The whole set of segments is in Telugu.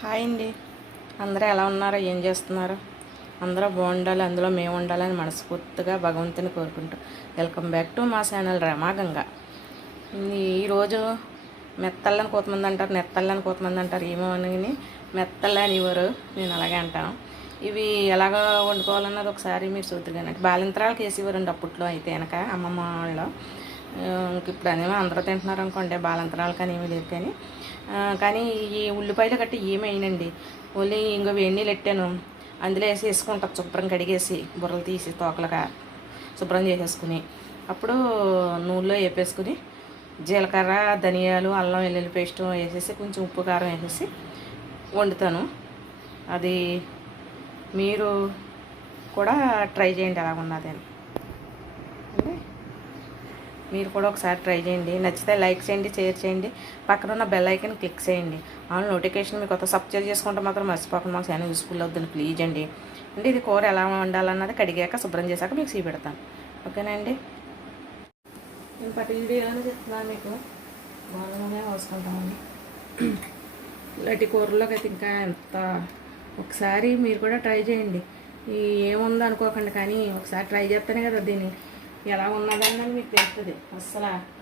హాయ్ అండి. అందరూ ఎలా ఉన్నారో? ఏం చేస్తున్నారు? అందరూ బాగుండాలి అందులో మేము ఉండాలని మనస్ఫూర్తిగా భగవంతుని కోరుకుంటూ. వెల్కమ్ బ్యాక్ టు మా ఛానల్ రమాగంగా ఈరోజు మెత్తల్లని కోతమంది అంటారు నెత్తల్లని కోతమంది అంటారు ఏమో అని మెత్తల్లని అని ఇవ్వరు నేను అలాగే అంటాను. ఇవి ఎలాగ వండుకోవాలన్నది ఒకసారి మీరు చూద్దరు కానీ బాలింతరాలకు వేసి ఇవ్వరండి అప్పట్లో అయితే వెనక అమ్మమ్మ వాళ్ళు. ఇప్పుడు అనేమో అందరూ తింటున్నారు అనుకోండి బాలంతరాలు కానీ ఏమీ లేదు కానీ. కానీ ఈ ఉల్లిపాయలు గట్టి ఏమైనండి ఓన్లీ ఇంకో వేడి నీళ్ళు పెట్టాను. అందులో వేసి వేసుకుంటాం శుభ్రం కడిగేసి బుర్రలు తీసి తోకలుగా శుభ్రం చేసేసుకుని. అప్పుడు నూనెలో వేపేసుకుని జీలకర్ర ధనియాలు అల్లం వెల్లుల్లి పేస్ట్ వేసేసి కొంచెం ఉప్పు కారం వేసేసి వండుతాను. అది మీరు కూడా ట్రై చేయండి ఎలా ఉన్నది అని. అంటే మీరు కూడా ఒకసారి ట్రై చేయండి. నచ్చితే లైక్ చేయండి షేర్ చేయండి. పక్కన ఉన్న బెల్ ఐకన్ క్లిక్ చేయండి. అవును నోటిఫికేషన్ మీకు కొత్త సబ్స్క్రైబ్ చేసుకుంటే మాత్రం మర్చిపోకుండా మాకు చాలా యూస్ఫుల్ అవుతుంది ప్లీజ్ అండి. అంటే ఇది కూర ఎలా వండాలన్నది కడిగాక శుభ్రం చేశాక మీకు సీ పెడతాను ఓకేనండి నేను పట్టి వీడియోలోనే చెప్తున్నాను మీకు? బాగానే పోసుకుంటామండి ఇలాంటి కూరలోకి అయితే ఇంకా ఎంత? ఒకసారి మీరు కూడా ట్రై చేయండి. ఈ ఏముందో అనుకోకండి కానీ ఒకసారి ట్రై చేస్తేనే కదా దీన్ని ఎలా ఉన్నదన్నది మీకు తెలుస్తుంది. అస్సలు.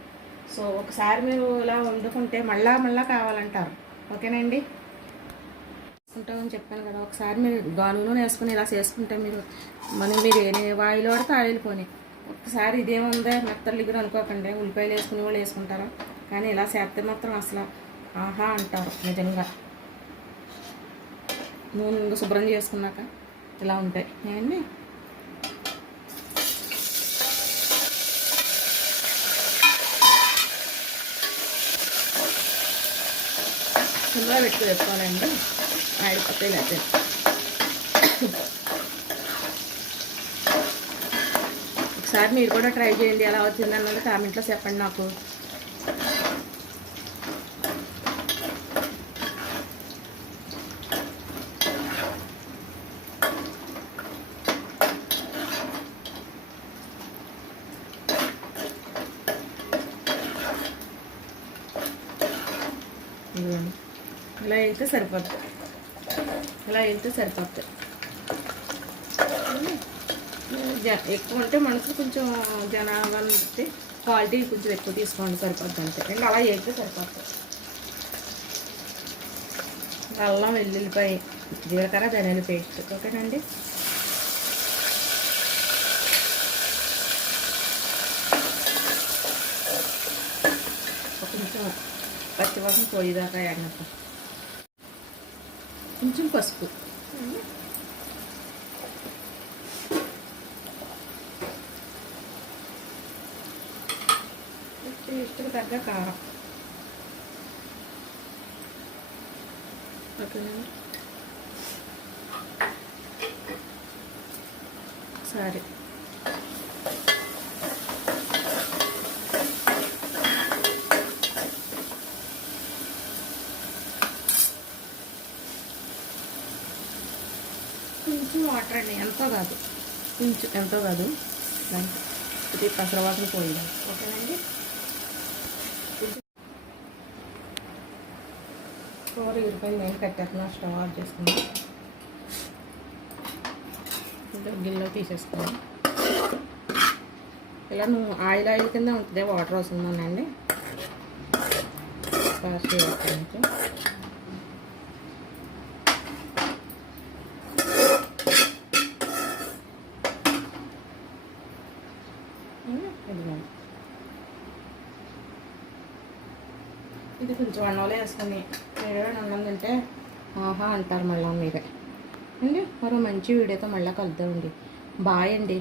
సో ఒకసారి మీరు ఇలా వండుకుంటే మళ్ళా మళ్ళా కావాలంటారు. ఓకేనండి? ఉంటామని చెప్పాను కదా ఒకసారి మీరు గానులో వేసుకుని ఇలా చేసుకుంటే మీరు మనం మీరు ఏ వాయిలో పడితే ఆయిల్ ఒకసారి ఇదేముందా? మెత్తలు దగ్గర అనుకోకండి. ఉల్లిపాయలు వేసుకుని వాళ్ళు వేసుకుంటారు. కానీ ఇలా చేస్తే మాత్రం అసలు ఆహా అంటారు నిజంగా. నూనె ఇంకా శుభ్రం చేసుకున్నాక ఇలా ఉంటాయి. ఏమండి? సిమ్లో పెట్టుకు తెచ్చుకోవాలండి. ఆడిపోతే లేకపోతే ఒకసారి మీరు కూడా ట్రై చేయండి ఎలా వచ్చింది అన్నది కామెంట్లో చెప్పండి నాకు. ఇదిగోండి. ఇలా వెళ్తే సరిపోద్ది. ఇలా వెళ్తే సరిపోద్ది. ఎక్కువ ఉంటే మనసు కొంచెం జనాభా క్వాలిటీ కొంచెం ఎక్కువ తీసుకోండి సరిపోద్ది అంతే. అండ్ అలా చేస్తే సరిపోద్ది. అల్లం వెల్లుల్లిపాయ జీలకర్ర ధనియాల పేస్ట్. ఓకేనండి? కొంచెం పచ్చివాసం పోయేదాకా ఆడినప్ప కొంచెం పసుపు టేస్ట్కి తగ్గ కారం ఓకేనండి సరే కొంచెం వాటర్ అండి ఎంతో కాదు. కొంచెం ఎంతో కాదు. ఇది ఇది పెసరవాసన పోయింది. ఓకేనండి? కూర ఇరిపోయింది నేను కట్టేస్తున్నా స్టవ్ ఆఫ్ చేసుకున్నాను గిన్నెలో తీసేసుకున్నాను ఇలా నువ్వు ఆయిల్ ఆయిల్ కింద ఉంటుంది వాటర్ వస్తుందనండి ఫాస్ట్ ఇదిగోండి. ఇది కొంచెం అన్నంలో వేసుకొని వేరే అన్నం తింటే ఆహా అంటారు మళ్ళీ మీరే. అండి మరో మంచి వీడియోతో మళ్ళీ కలుద్దామండి. బాయ్ అండి.